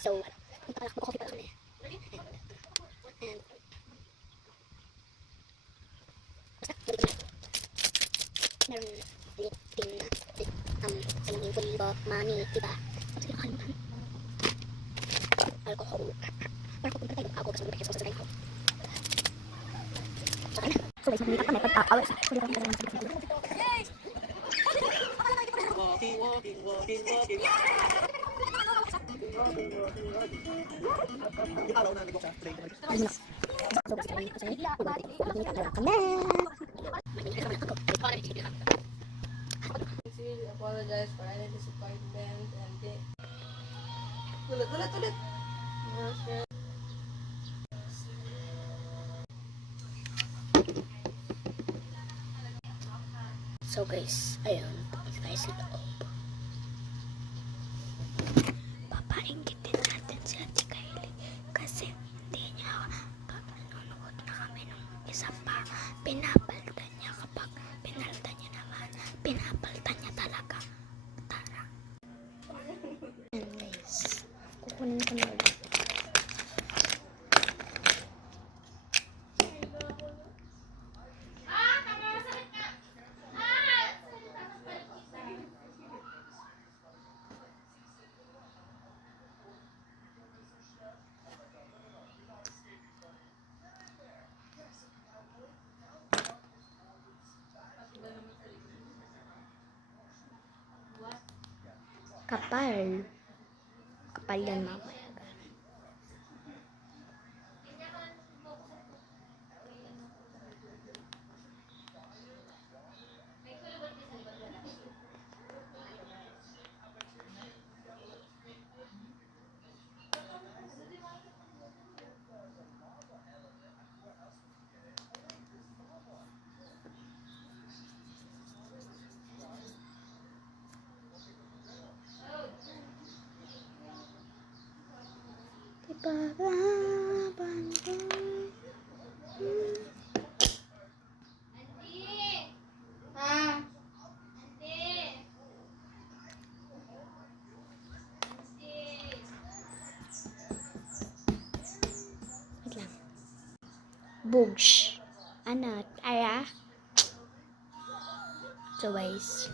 So, punta pala, mag-coffee pala kami. And, basta, dito na. Meron lifting na, sayang yung full money, diba? Tapos yung kakalimutan. Alcohol. Parang pupunta tayo, ako kasi mag-rehearsal sa ko. Saka na. So guys, mag-meet up kami pag hours. So dito kami talaga mag-meet up. Walking, walking, walking, walking. Yung araw na nag-walk siya, train ko. Ayun na. So guys, kami kasi mag-meet up talaga kami. Mag-meet up ako. Apologize for any disappointment and ulit. So guys, ayun, pumunta tayo sa loob. Papainggitin natin si Ate Kylie kasi hindi niya pag nanonood na kami nung isa pa, pinapalitan niya kapag pinalitan niya naman, pinapalitan niya talaga. Tara. Ayan guys, kukunin ko na ulit. Kapal. Kapal yan mamaya. Ipaglaban ko. Wait lang. Bugs. Ano? Aya? So guys,